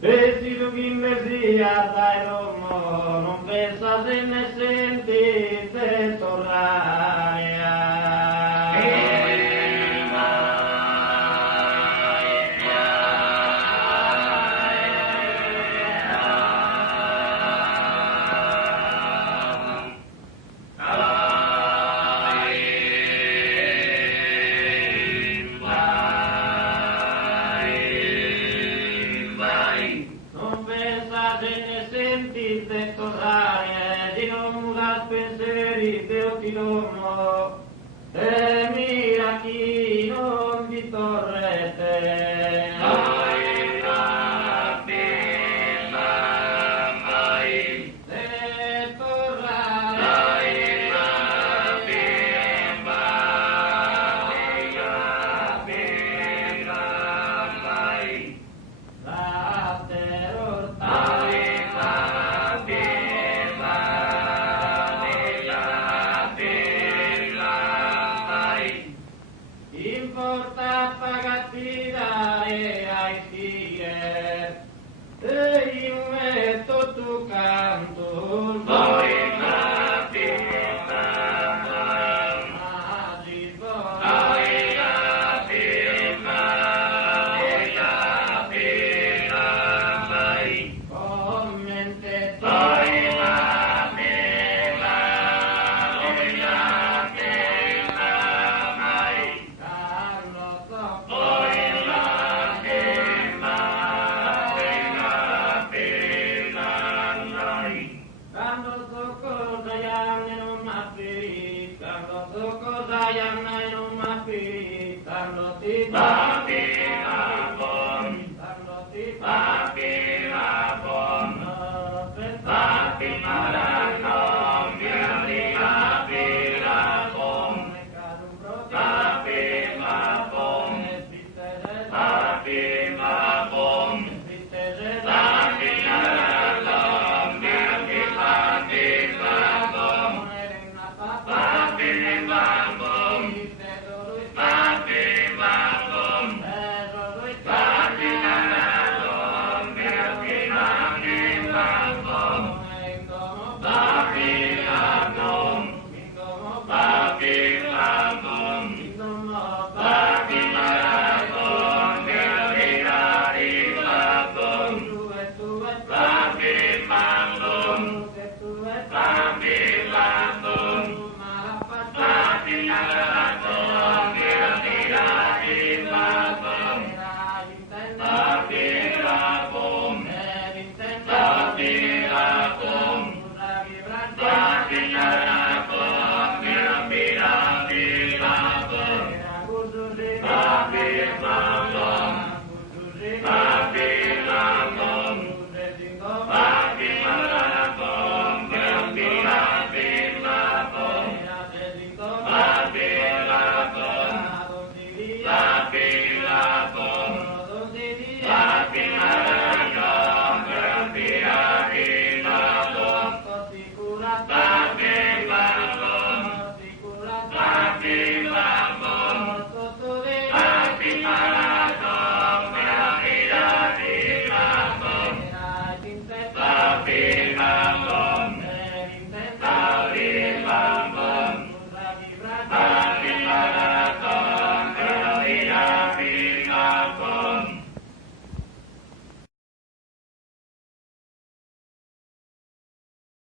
E si tu chi mi sia dai Roma, non pensa se ne senti te tornare. Non pensa se ne senti te tornare, di non mudar pensieri Dio ti dono, e mira chi non vi torrete. Te torrare. Importa pagati dare ai figli, e io metto tu canto, voi Bye.